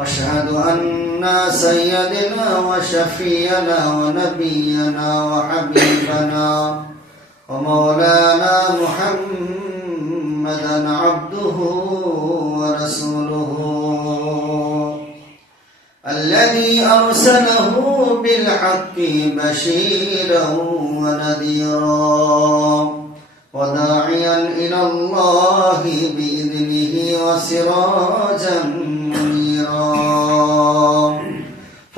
وأشهد أن سيدنا وشفينا ونبينا وحبيبنا ومولانا محمدا عبده ورسوله. الذي أرسله بالحق بشيرا ونذيرا وداعيا إلى الله بإذنه وسراجا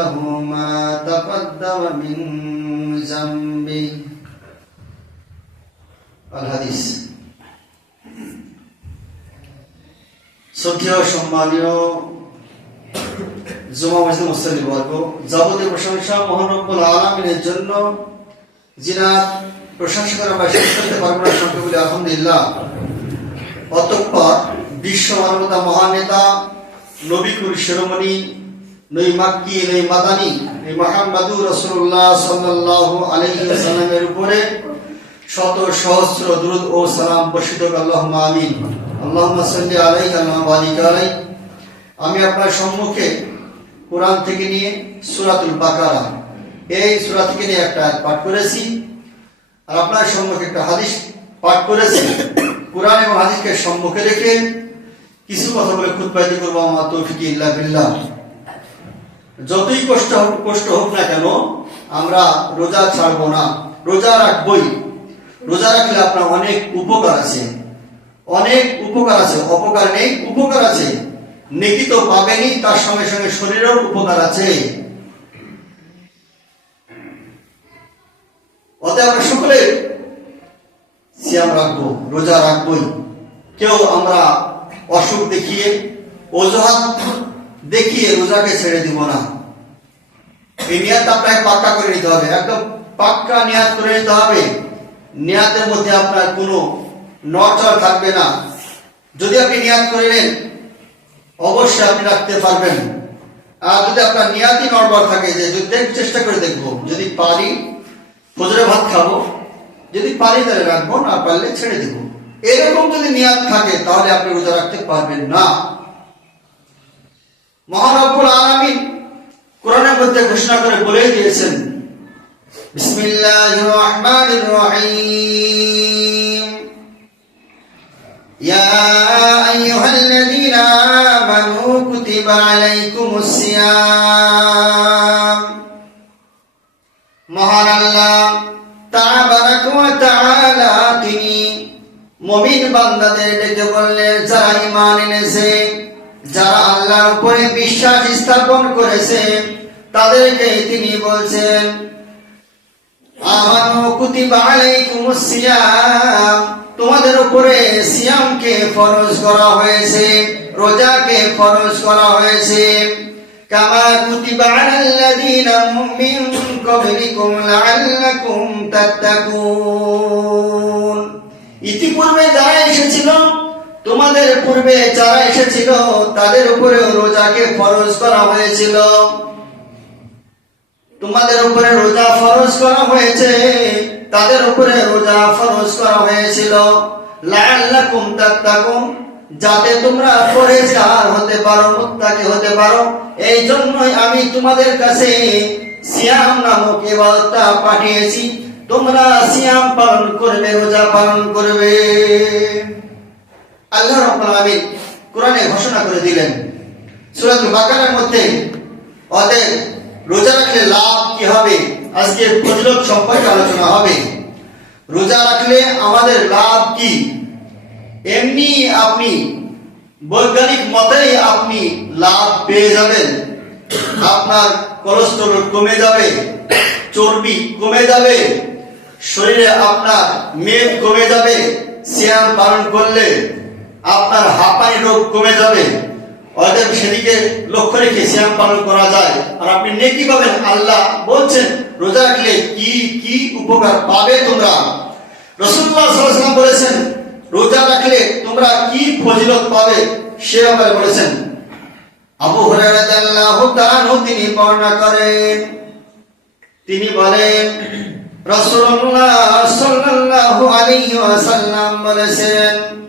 له ما تقدم من ذنبه الحديث শ্রদ্ধেয় সম্মানীয় জুমা মসজিদ মুসলিম বর্গ যাবতীয় প্রশংসা মহানব্বুল আলমিনের জন্য যিনা প্রশংসা করা বা শেষ করতে পারবো না সঙ্গে বলি আলহামদুলিল্লাহ অতঃপর বিশ্ব মানবতা মহান নেতা নবীকুল শিরোমণি সাল্লামের উপরে শত ও বারিক আলাইহি। আমি আপনার সম্মুখে কোরআন থেকে নিয়ে সুরাতুল বাকারা, এই সূরা থেকে নিয়ে একটা পাঠ করেছি। আর আপনার সম্মুখে একটা হাদিস পাঠ করেছি। কোরআন এবং হাদিসকে সম্মুখে রেখে কিছু কথা বলে খুতবাইতে করব। আমার তৌফিক ইল্লা বিল্লাহ। যতই কষ্ট হোক কষ্ট হোক না কেন, আমরা রোজা ছাড়বো না। রোজা রাখবই। রোজা রাখলে আপনার অনেক উপকার আছে। অনেক উপকার আছে। অপকার নেই, উপকার আছে। নেকি তো পাবেনই, তার সঙ্গে সঙ্গে শরীরের উপকার আছে। অতএব আমরা সকলে সিয়াম রাখব, রোজা রাখবই। কেউ আমরা অসুখ দেখিয়ে, অজুহাত দেখিয়ে রোজাকে ছেড়ে দিব না। এই নিয়াত আপনাকে পাক্কা করে নিতে হবে, একদম পাক্কা নিয়াত করে নিতে হবে। নিয়াতের মধ্যে আপনার কোনো নচর থাকবে না। যদি আপনি নিয়াত করে নেন, অবশ্যই আপনি রাখতে পারবেন। আর যদি আপনার নিয়াতই নড়বড় থাকে, যে যদি চেষ্টা করে দেখব, যদি পারি ফজরে ভাত খাব, যদি পারি তাহলে রাখব, না পারলে ছেড়ে দেবো। এরকম যদি নিয়াত থাকে, তাহলে আপনি রোজা রাখতে পারবেন না। মহানব্বুল আলামিন কোরআনের মধ্যে ঘোষণা করে বলেই দিয়েছেন, বিসমিল্লাহির মহান তিনি মুমিন বান্দাদের ডেকে বললেন, যারা ইমান এনেছে যারা আল্লাহর উপরে বিশ্বাস স্থাপন করেছে, তাদেরকে তিনি বলছেন, আমানু কুতিবা সিয়াম। তোমাদের উপরে সিয়ামকে ফরজ করা হয়েছে, রোজাকে ফরজ করা হয়েছে। কামা কুতিবা আলাল্লাযীনা মিন ক্বাবলিকুম লাআল্লাকুম তাত্তাকুন। ইতিপূর্বে যারা এসেছিল তোমাদের পূর্বে যারা এসেছিল, তাদের উপরে রোজাকে ফরজ করা হয়েছিল। তোমাদের উপরে রোজা ফরজ করা হয়েছে, তাদের উপরে রোজা ফরজ করা হয়েছিল। লাআল্লাকুম তাত্তাকুন, যাতে তোমরা পরেজগার হতে পারো, মুত্তাকি হতে পারো। এই জন্যই আমি তোমাদের কাছে সিয়াম নামক ইবাদতটা পাঠিয়েছি। তোমরা সিয়াম পালন করবে, রোজা পালন করবে। আল্লাহ রাব্বুল আলামিন কোরআনে ঘোষণা করে দিলেন। সূরাতুল বাকারার মধ্যে অতএব রোজা রাখলে লাভ কি হবে? আজকে ফজিলত সম্পর্কে আলোচনা হবে। রোজা রাখলে আমাদের লাভ কি? এমনি আপনি, বৈজ্ঞানিক মতেই আপনি লাভ পেয়ে যাবেন। আপনার কোলেস্টেরল কমে যাবে, চর্বি কমে যাবে, শরীরে আপনার মেদ কমে যাবে, সিয়াম পালন করলে আপনার হাঁপানি রোগ কমে যাবে। অতএব সেদিকে লক্ষ্য রেখে সিয়াম পালন করা যায়। আর আপনি নেকি পাবেন, আল্লাহ বলছেন, রোজা রাখলে কি কি উপকার পাবে তোমরা? রসুল্লাহ সাল্লাল্লাহু বলেছেন, রোজা রাখলে তোমরা কি ফজিলত পাবে? সে ব্যাপারে বলেছেন, আবু হুরায়রা রাদিয়াল্লাহু তাআলা তিনি বর্ণনা করেন। তিনি বলেন, রাসূলুল্লাহ সাল্লাল্লাহু আলাইহি ওয়াসাল্লাম বলেছেন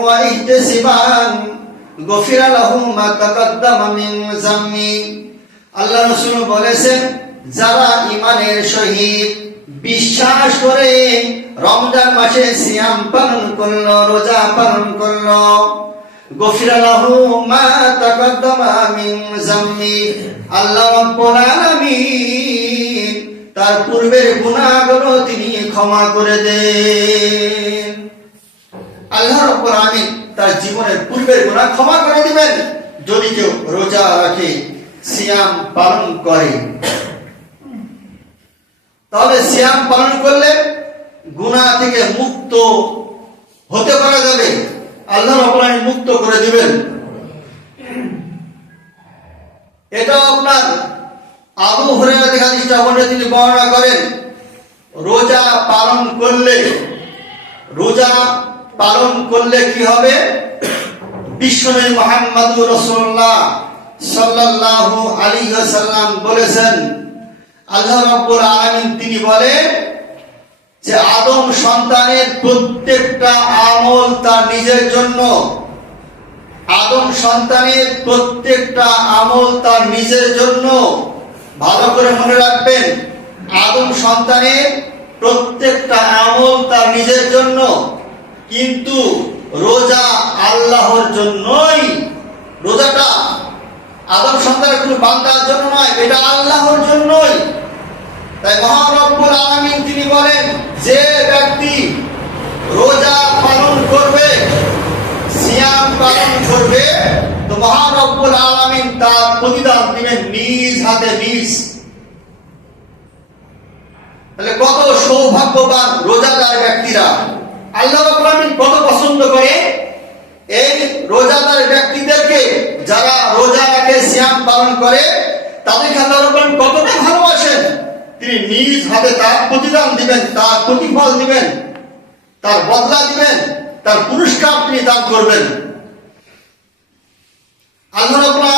ওয়া ইহতিসাবান গফিরা লাহু মা তাকাদ্দামা মিন জাম্মি আল্লাহ রাসূল বলেছেন, যারা ঈমানের সহিত বিশ্বাস করে, রমজান মাসে সিয়াম পালন করল, রোজা পালন করল, গফিরা লাহু মা তাকাদ্দামা মিন জাম্মি আল্লাহ রাব্বুল আলামিন তার পূর্বের গুনাহগুলো তিনি ক্ষমা করে দেন। আল্লাহ রাব্বুল আলামিন তার জীবনের পূর্বের গুনাহ ক্ষমা করে দিবেন। যদি কেউ রোজা রাখে, সিয়াম পালন করে। তাহলে সিয়াম পালন করলে গুনাহ থেকে মুক্ত হতে পারা যাবে। আল্লাহ রাব্বুল আলামিন মুক্ত করে দিবেন। এটা আপনার আবু হুরায়রা থেকে হাদিসটা বলে তিনি বর্ণনা করেন, রোজা পালন করলে, রোজা পালন করলে কি হবে? বিশ্বনবী মুহাম্মদুর রাসূলুল্লাহ সাল্লাল্লাহু আলাইহি ওয়াসাল্লাম বলেছেন, আল্লাহ রাব্বুল আলামিন তিনি বলেন যে আদম সন্তানের প্রত্যেকটা আমল তার নিজের জন্য। আদম সন্তানের প্রত্যেকটা আমল তার নিজের জন্য। ভালো করে মনে রাখবেন, আদম সন্তানের প্রত্যেকটা আমল তার নিজের জন্য। কিন্তু রোজা আল্লাহর জন্যই, রোজাটা আদম সন্তানের কোনো বান্দার জন্য নয়, এটা আল্লাহর জন্যই। তাই মহারব্বুল আলামিন তিনি বলেন, যে ব্যক্তি রোজা পালন করবে, সিয়াম পালন করবে, তো মহারব্বুল আলামিন তার প্রতিদান দিবেন নিজ হাতে, নিজ। তাহলে কত সৌভাগ্যবান রোজাদার ব্যক্তিরা। আল্লাহ রাব্বুল কত পছন্দ করে? এই রোজাদার ব্যক্তিদেরকে যারা রোজা রাখে, সিয়াম পালন করে, তাদেরকে আল্লাহ রাব্বুল কতটা ভালোবাসেন? তিনি নিজ হাতে তার প্রতিদান দিবেন, তার প্রতিফল দিবেন, তার বদলা দিবেন, তার পুরস্কার তিনি দান করবেন। আল্লাহ রাব্বুল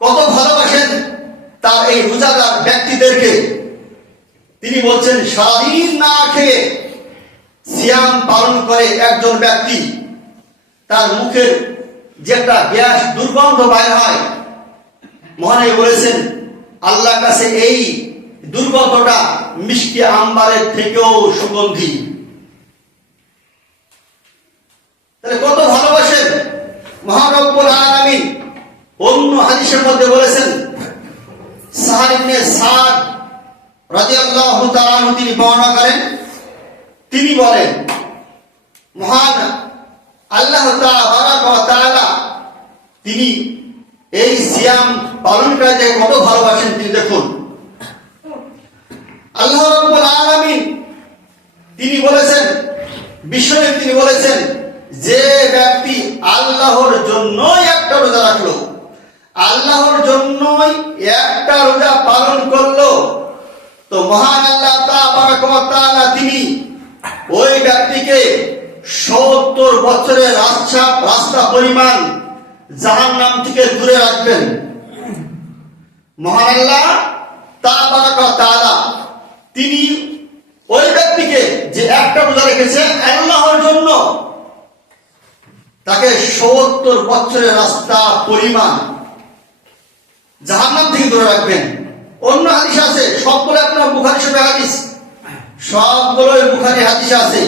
কত ভালোবাসেন তার এই রোজাদার ব্যক্তিদেরকে। তিনি বলছেন, সারাদিন না খেয়ে সিয়াম পালন করে একজন ব্যক্তি, তার মুখের যে একটা গ্যাস দুর্গন্ধ বাইর হয়, মহানবী বলেছেন, আল্লাহর কাছে এই দুর্গন্ধটা মিষ্টি আম্বারের থেকেও সুগন্ধি। তাহলে কত ভালোবাসেন মহানব্বুল আলামিন। অন্য হাদিসের মধ্যে বলেছেন সাহার ইবনে সাদ রাদিয়াল্লাহু তাআলা তিনি বর্ণনা করেন তিনি বলেন, মহান আল্লাহ তিনি এই সিয়াম পালনকারীদের কত ভালোবাসেন তিনি দেখুন। আল্লাহ রাব্বুল তিনি বলেছেন, বিষয়ে তিনি বলেছেন, যে ব্যক্তি আল্লাহর জন্য একটা রোজা রাখল, আল্লাহর জন্যই একটা রোজা পালন করল, তো মহান আল্লাহ তাআলা তিনি ওই ব্যক্তিকে সত্তর বছরের রাস্তা রাস্তা পরিমাণ জাহান্নাম থেকে দূরে রাখবেন। মহান আল্লাহ ওয়া তাআলা, তিনি ওই ব্যক্তিকে যে একটা রোজা রেখেছে, আল্লাহর জন্য তাকে সত্তর বছরের রাস্তা পরিমাণ জাহান্নাম থেকে দূরে রাখবেন। অন্য হাদিস আছে, সবগুলো আপনার বুখারি সবে হাদিস। সবগুলোই বুখারি হাদিস আছে।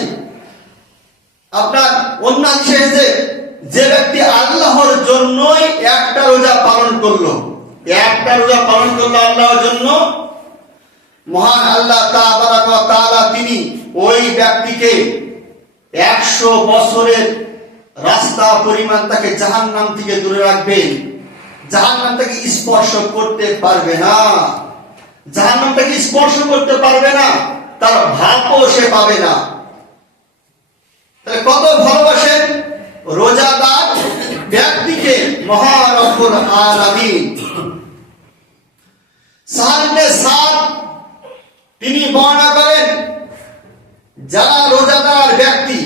আপনার অন্য হাদিসে এসেছে, যে ব্যক্তি আল্লাহর জন্যই একটা রোজা পালন করল। একটা রোজা পালন করল আল্লাহর জন্য, মহান আল্লাহ তাআলা তিনি ওই ব্যক্তিকে একশো বছরের রাস্তা পরিমাণ তাকে জাহান্নাম থেকে দূরে রাখবেন জাহান্নাম তাকে স্পর্শ করতে পারবে না। জাহান্নাম তাকে স্পর্শ করতে পারবে না। তার ভাবও সে পাবে না। কত ভালোবাসেন রোজাদার ব্যক্তিকে মহারব্বুল আলামিন। সাহায্যে সাত তিনি বর্ণনা করেন, যারা রোজাদার ব্যক্তি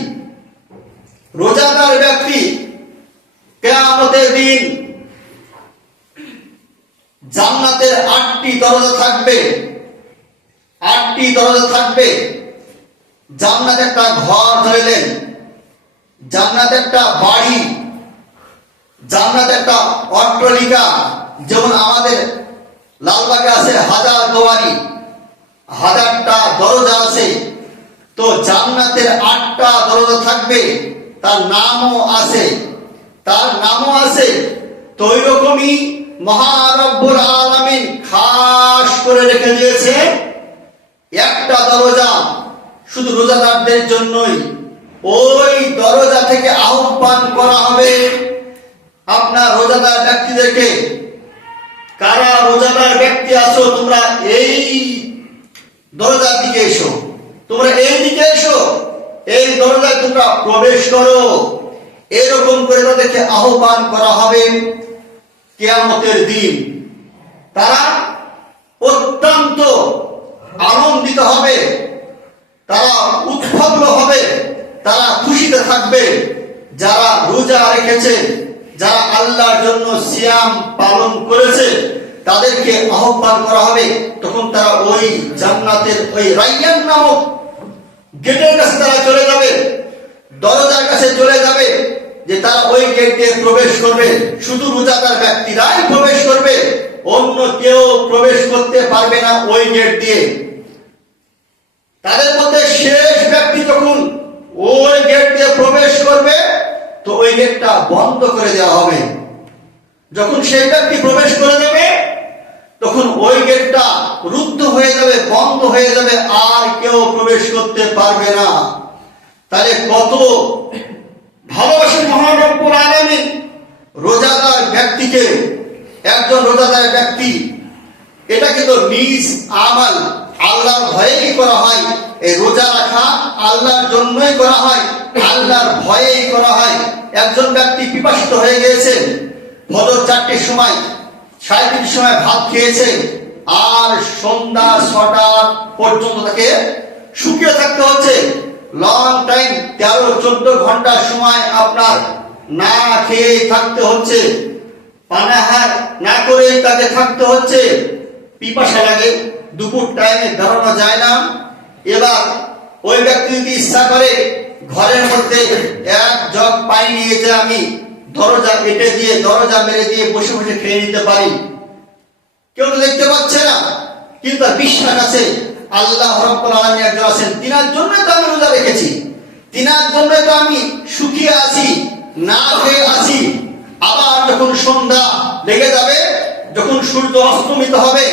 রোজাদার ব্যক্তি কেয়ামতের দিন জান্নাতের আটটি দরজা থাকবে। আটটি দরজা থাকবে। জান্নাত একটা ঘর ধরিলেন জান্নাত একটা বাড়ি। জান্নাত একটা অট্টলিকা। যেমন আমাদের লালবাগে আছে হাজার দোয়ারি। হাজারটা দরজা আছে। তো জান্নাতের আটটা দরজা থাকবে। তার নামও আছে। তার নামও আছে। তো ওই রকমই মহারব্বুল আলামিন খাস করে রেখে দিয়েছে। একটা দরজা শুধু রোজাদারদের জন্যই। ওই দরজা থেকে আহ্বান করা হবে আপনার রোজাদার ব্যক্তিদেরকে। কারা রোজাদার ব্যক্তি আছো, তোমরা এই দরজার দিকে এসো। তোমরা এই দিকে এসো, এই দরজায় তোমরা প্রবেশ করো। এরকম করে তাদেরকে আহ্বান করা হবে কেয়ামতের দিন। তারা অত্যন্ত আনন্দিত হবে, তারা উৎফুল্ল হবে, তারা খুশিতে থাকবে। যারা রোজা রেখেছে, যারা আল্লাহর জন্য সিয়াম পালন করেছে, তাদেরকে আহ্বান করা হবে। তখন তারা ওই জান্নাতের ওই রাইয়ান নামক গেটের কাছে তারা চলে যাবে, দরজার কাছে চলে যাবে, যে তারা ওই গেট দিয়ে প্রবেশ করবে। শুধু রোজাদার ব্যক্তিরাই প্রবেশ করবে। অন্য কেউ প্রবেশ করতে পারবে না ওই গেট দিয়ে। তাদের মধ্যে শেষ ব্যক্তি যখন ওই গেট দিয়ে প্রবেশ করবে, তো ওই গেটটা বন্ধ করে দেওয়া হবে। যখন সেই ব্যক্তি প্রবেশ করে দেবে তখন ওই গেটটা রুদ্ধ হয়ে যাবে, বন্ধ হয়ে যাবে, আর কেউ প্রবেশ করতে পারবে না। তাহলে কত ভালোবাসেন মহানব্বুর আলামিন, রোজাদার ব্যক্তিকে একজন রোজাদার ব্যক্তি, এটা কিন্তু নিজ আমাল আল্লাহর ভয়েই করা হয়। এই রোজা রাখা আল্লাহর জন্যই করা হয়, আল্লাহর ভয়েই করা হয়। একজন ব্যক্তি পিপাসিত হয়ে গিয়েছে ভোর চারটের সময়, সাড়ে তিনটির সময় ভাত খেয়েছে, আর সন্ধ্যা ছটা পর্যন্ত তাকে শুকিয়ে থাকতে হচ্ছে। লং টাইম তেরো চোদ্দ ঘণ্টার সময় আপনার না খেয়ে থাকতে হচ্ছে। পানাহার না করে তাকে থাকতে হচ্ছে। পিপাসা লাগে, দুপুর টাইমে দাঁড়ানো যায় না। এবার ওই ব্যক্তি যদি ইচ্ছা করে, ঘরের মধ্যে এক জগ পানি নিয়ে যে আমি দরজা কেটে দিয়ে, দরজা মেরে দিয়ে বসে বসে খেয়ে নিতে পারি। কেউ তো দেখতে পাচ্ছে না, কিন্তু বিশ্বাস আছে, আল্লাহ রব্বুল আলামিন একজন আছেন। তিনার জন্য তো আমি রোজা রেখেছি। তিনার জন্য তো আমি সুখিয়ে আছি, না খেয়ে আছি। আবার যখন সন্ধ্যা লেগে যাবে, যখন সূর্য অস্তমিত হবে,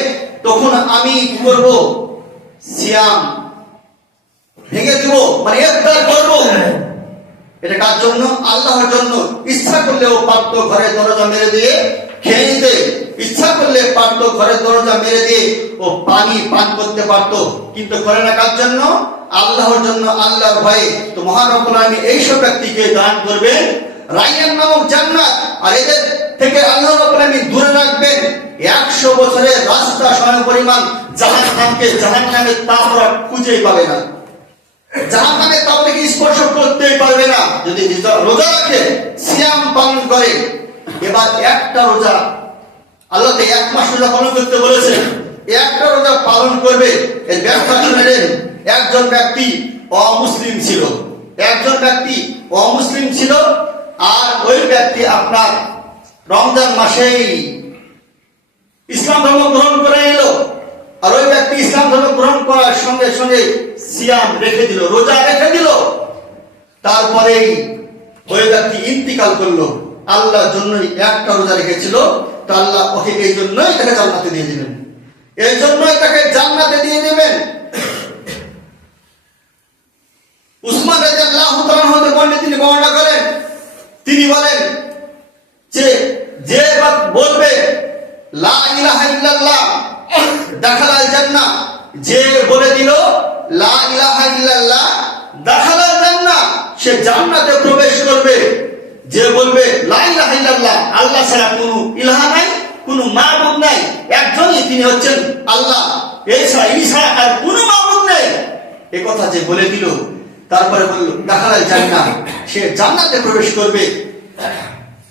তখন আমি কি করব? সিয়াম ভেঙে দিব মানে ইফতার করব। এটা কার জন্য? আল্লাহর জন্য। ইচ্ছা করলেও পারত ঘরে দরজা মেরে দিয়ে খেয়ে নিতে। ইচ্ছা করলে পারত ঘরে দরজা মেরে দিয়ে ও পানি পান করতে পারত। কিন্তু করে না কার জন্য? আল্লাহর জন্য, আল্লাহর ভয়ে। তো মহানবুল আলমী এইসব ব্যক্তিকে দান করবেন। রাইয়ান নামক জান্নাত। আর এদের থেকে আল্লাহ রাব্বুল আলামিন দূরে রাখবেন। একশো বছরের রাস্তা সময় পরিমাণ জাহান নামকে জাহান নামে তাপরা খুঁজেই পাবে না। জাহান নামে তাপটাকে স্পর্শ করতেই পারবে না। যদি রোজা- রোজা রাখে, সিয়াম পালন করে। এবার একটা রোজা। আল্লাহকে এক মাস রোজা পালন করতে বলেছেন। একটা রোজা পালন করবে, এর ব্যাখ্যা শুনলেন একজন ব্যক্তি অমুসলিম ছিল। একজন ব্যক্তি অমুসলিম ছিল আর ওই ব্যক্তি আপনার রমজান মাসেই ইসলাম ধর্ম গ্রহণ করে এলো। আর ওই ব্যক্তি ইসলাম ধর্ম গ্রহণ করার সঙ্গে সঙ্গে সিয়াম রেখে দিল, রোজা রেখে দিল। তারপরেই ওই ব্যক্তি ইন্তিকাল করল। আল্লাহর জন্যই একটা রোজা রেখেছিল, তা আল্লাহ ওকে এই জন্যই তাকে জান্নাতে দিয়ে দিবেন এই জন্যই তাকে জান্নাতে দিয়ে দেবেন। উসমান হতে বর্ণিত তিনি বর্ণনা করেন তিনি বলেন যে যে বলবে, লা যে বলে দিল, লা সে জান্নাতে প্রবেশ করবে। যে বলবে, লা ইলাহা আল্লাহ ছাড়া কোনো ইলাহা নাই, কোনো মাবুদ নাই। একজনই তিনি হচ্ছেন আল্লাহ। এই ছাড়া আর কোনো মাবুদ নেই। কথা যে বলে দিল তারপরে বলল, দাখালাল জান্নাহ সে জান্নাতে প্রবেশ করবে।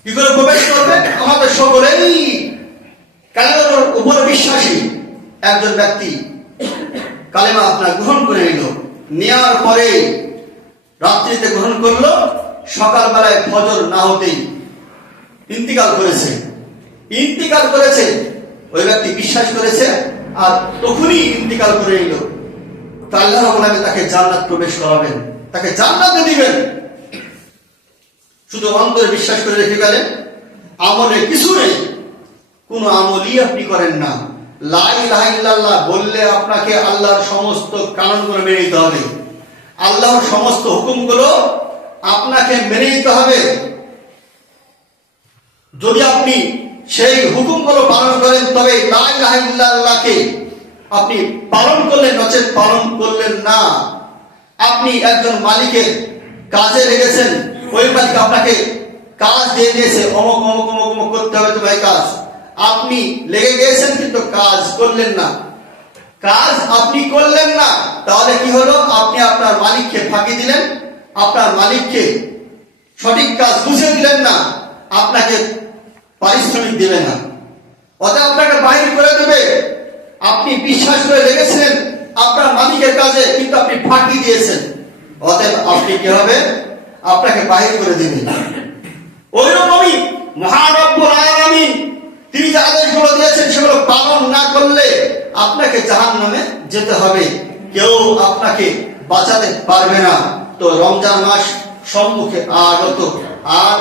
কি করে প্রবেশ করবে? আমাদের সকলেই কালেমার উপর বিশ্বাসী একজন ব্যক্তি। কালেমা আপনার গ্রহণ করে নিল। নেওয়ার পরে রাত্রিতে গ্রহণ করল, সকালবেলায় ফজর না হতেই ইন্তিকাল করেছে। ইন্তিকাল করেছে, ওই ব্যক্তি বিশ্বাস করেছে আর তখনই ইন্তিকাল করে নিল। তা আল্লাহ রাব্বুল আলামিন তাকে জান্নাত প্রবেশ করাবেন। তাকে জান্নাতে দিবেন। শুধু অন্তরে বিশ্বাস করে রেখে গেলেন, আমলে কিছু নেই। কোন আমলই আপনি করেন না। লা ইলাহা ইল্লাল্লাহ বললে আপনাকে আল্লাহর সমস্ত কানুনগুলো মেনে নিতে হবে। আল্লাহর সমস্ত হুকুমগুলো আপনাকে মেনে নিতে হবে। যদি আপনি সেই হুকুমগুলো পালন করেন, তবে লা ইলাহা ইল্লাল্লাহকে আপনি পালন করলেন নচেত পালন করলেন না। আপনি একজন মালিকের কাজে লেগেছেন, ওই মালিক আপনাকে কাজ দিয়ে দিয়েছে, অমক অমক অমক অমক করতে হবে তো ভাই কাজ। আপনি লেগে গিয়েছেন কিন্তু কাজ করলেন না। কাজ আপনি করলেন না, তাহলে কি হলো? আপনি আপনার মালিককে ফাঁকি দিলেন, আপনার মালিককে সঠিক কাজ বুঝে দিলেন না, আপনাকে পারিশ্রমিক দেবে না। অতএব আপনাকে বাহির করে দেবে। আপনি বিশ্বাস করে লেগেছিলেন আপনার মালিকের কাজে কিন্তু আপনি ফাঁকি দিয়েছেন। অতএব আপনি কি হবে? আপনাকে বাহির করে দেবে ওই রকমই মহারব্বুল আলামিন, তিনি যে আদেশগুলো দিয়েছেন, সেগুলো পালন না করলে আপনাকে জাহান নামে যেতে হবে। কেউ আপনাকে বাঁচাতে পারবে না। তো রমজান মাস সম্মুখে আগত। আর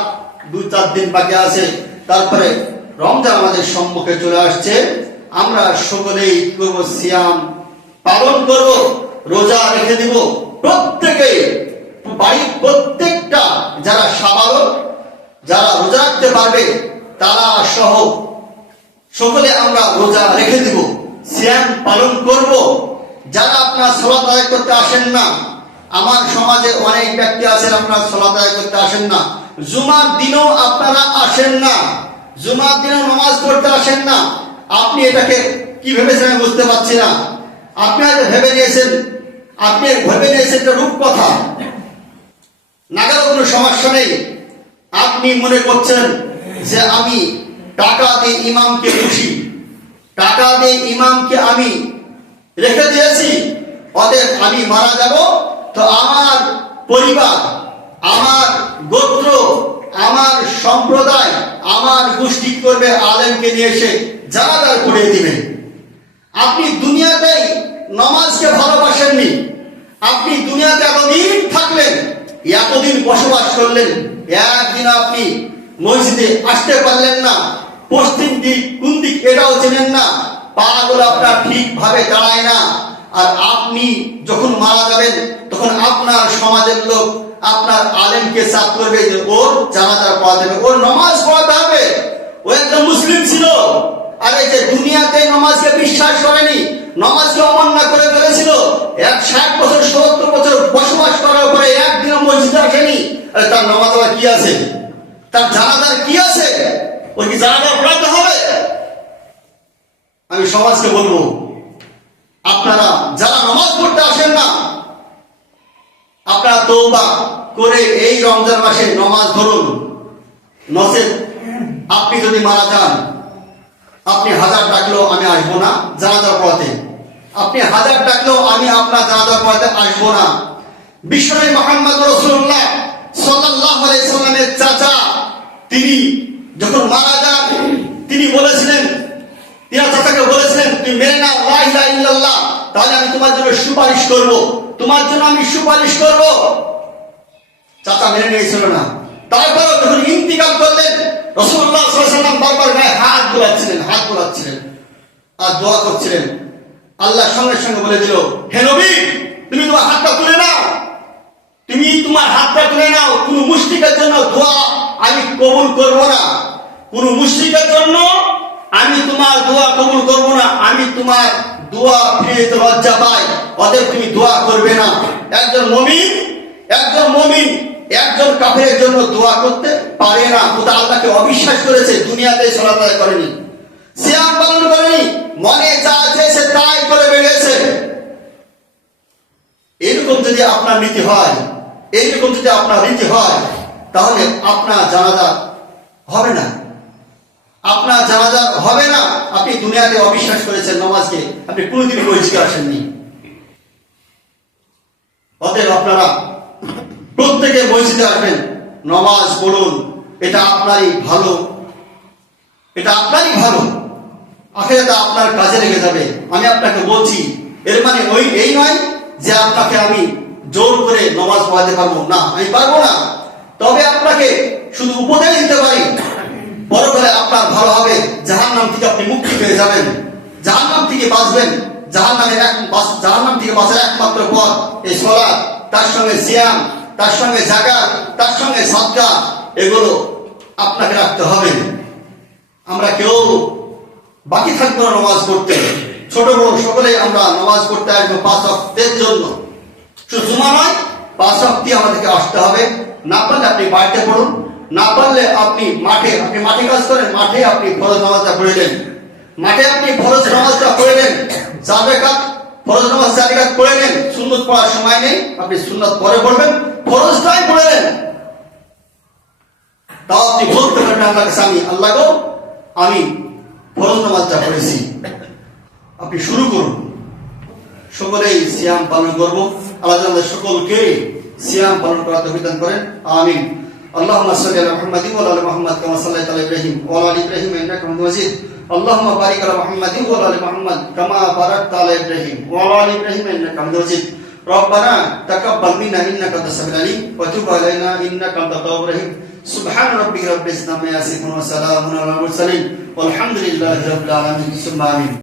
দু চার দিন বাকি আছে। তারপরে রমজান আমাদের সম্মুখে চলে আসছে। আমরা সকলেই করব সিয়াম পালন করব, রোজা রেখে দিব। প্রত্যেকে, বাড়ির প্রত্যেকটা যারা সাবালক, যারা রোজা রাখতে পারবে, তারা সহ সকলে আমরা রোজা রেখে দিব। সিয়াম পালন করব। যারা আপনার সলাত আদায় করতে আসেন না, আমার সমাজে অনেক ব্যক্তি আছেন, আপনার সলাত আদায় করতে আসেন না। জুমার দিনও আপনারা আসেন না। জুমার দিনও নামাজ পড়তে আসেন না। আপনি এটাকে কি ভেবেছেন আমি বুঝতে পারছি না। আপনি হয়তো ভেবে নিয়েছেন, আপনি ভেবে নিয়েছেন এটা রূপকথা নাগাল কোনো সমস্যা নেই। আপনি মনে করছেন যে আমি টাকা দিয়ে ইমামকে খুশি টাকা দিয়ে ইমামকে আমি রেখে দিয়েছি। অতএব আমি মারা যাব। তো আমার পরিবার, আমার গোত্র আমার সম্প্রদায়, আমার গোষ্ঠী করবে আলেমকে নিয়ে এসে জানাজার পড়িয়ে দিবে। আপনি দুনিয়াতেই নমাজকে ভালোবাসেননি। আপনি দুনিয়াতে এতদিন থাকলেন, এতদিন বসবাস করলেন একদিন আপনি মসজিদে আসতে পারলেন না, পশ্চিম দিক, কোন দিক এটাও চেনেন না, পাগুলো আপনার ঠিকভাবে দাঁড়ায় না। আর আপনি যখন মারা যাবেন, তখন আপনার সমাজের লোক, আপনার আলেমকে সাথ করবে, যে ওর জানাজার পাওয়া যাবে, ওর নমাজ পড়াতে হবে ও একটা মুসলিম ছিল, আরে যে দুনিয়াতে নমাজকে বিশ্বাস করেনি, নমাজকে অমান্য করে ফেলেছিল, এক ষাট বছর, সত্তর বছর বসবাস করার পরে একদিনও মসজিদে আসেনি। আরে তার নমাজ আবার কি আছে? তার জানাজার কি আছে? ওর কি জানাজা পড়াতে হবে? আমি সমাজকে বলব আপনারা যারা নামাজ পড়তে আসেন না, আপনারা তৌবা করে এই রমজান মাসে নমাজ ধরুন। নসেদ আপনি যদি মারা যান, আপনি হাজার ডাকলেও আমি আসব না জানাজা পড়াতে আপনি হাজার ডাকলেও আমি আপনার জানাজা পড়াতে আসব না। বিশ্বনবী মোহাম্মদ রসুল্লাহ সাল্লাল্লাহু আলাইহি সাল্লামের চাচা, তিনি যখন মারা যান, তিনি বলেছিলেন তিনার চাচাকে তুমি মেনে নাও, লা ইলাহা ইল্লাল্লাহ। তাহলে আমি তোমার জন্য সুপারিশ করব। তোমার জন্য আমি সুপারিশ করব। চাচা মেনে নিয়েছিল না। তারপরে যখন ইন্তিকাল করলেন রসুল্লাহ সাল্লাম বারবার গায়ে হাত বোলাচ্ছিলেন হাত বোলাচ্ছিলেন আর দোয়া করছিলেন। আল্লাহ সঙ্গে সঙ্গে বলে দিল, হে নবী, তুমি তোমার হাতটা তুলে নাও। তুমি তোমার হাতটা তুলে নাও। কোন মুশরিকের জন্য দোয়া আমি কবুল করব না। কোন মুশরিকের জন্য আমি তোমার দোয়া কবুল করব না, আমি তোমার দোয়া ফিরে লজ্জা পাই, অতএব তুমি দোয়া করবে না। একজন মমিন একজন মমিন, একজন কাফেরের জন্য দোয়া করতে পারে না। কোথা আল্লাহকে অবিশ্বাস করেছে, দুনিয়াতে চলাফেরা করেনি। সিয়াম পালন করেনি, মনে যা চেয়েছে তাই করে বেড়েছে। এরকম যদি আপনার নীতি হয় এইরকম যদি আপনার রীতি হয়, তাহলে আপনার জানাজা হবে না। আপনার জানাজা হবে না। আপনি দুনিয়াতে অবিশ্বাস করেছেন নমাজকে। আপনি কোনোদিন পরিচিত আসেননি। অতএব আপনারা প্রত্যেকে মসজিদে আসবেন। নমাজ পড়ুন। এটা আপনারই ভালো। এটা আপনারই ভালো। আখেরাতে আপনার কাজে লেগে যাবে। আমি আপনাকে বলছি, এর মানে ওই এই নয় যে আপনাকে আমি জোর করে নমাজ পড়াতে পারব। না, আমি পারব না। তবে আপনাকে শুধু উপদেশ দিতে পারি। পরকালে আপনার ভালো হবে জাহান নাম থেকে আপনি মুক্তি পেয়ে যাবেন। জাহান নাম থেকে বাঁচবেন। জাহান নামের এক জাহান নাম থেকে বাঁচার একমাত্র পথ এই সলাৎ। তার সঙ্গে সিয়াম, তার সঙ্গে জাকাত, তার সঙ্গে সাদকা, এগুলো আপনাকে রাখতে হবে। আমরা কেউ বাকি থাকব না নামাজ পড়তে। ছোট বড় সকলে আমরা নামাজ পড়তে আসব পাঁচ অক্টের জন্য। শুধু জুমা নয়, পাঁচ অক্টি আমাদেরকে আসতে হবে। না পারলে আপনি বাড়িতে পড়ুন। না পারলে আপনি মাঠে আপনি মাঠে কাজ করেন, মাঠে আপনি ফরজ নামাজটা পড়লেন মাঠে আপনি ফরজ নামাজটা চার রেখাত ফরজ নামাজ রেখাত পড়ে নেন। সুন্নত পড়ার সময় নেই, আপনি সুন্নত পরে পড়বেন। ফরজটাই পড়ে নেন। তাও আপনি বলতে পারবেন আল্লাহকে আমি, আল্লাহ গো, আমি ফরজ নামাজটা পড়েছি। আপনি শুরু করুন। সকলেই সিয়াম পালন করব। আল্লাহ সকলকে সিয়াম পালন করার তৌফিক করেন। আমিন। اللهم صل على محمد وعلى ال محمد كما صليت على ابراهيم وعلى ال ابراهيم انك حميد مجيد اللهم بارك على محمد وعلى ال محمد كما باركت على ابراهيم وعلى ال ابراهيم انك حميد مجيد ربنا تقبل منا انك انت السميع العليم وتب علينا انك انت التواب الرحيم سبحان ربك رب العزه عما يصفون وسلام على المرسلين والحمد لله رب العالمين ثم امين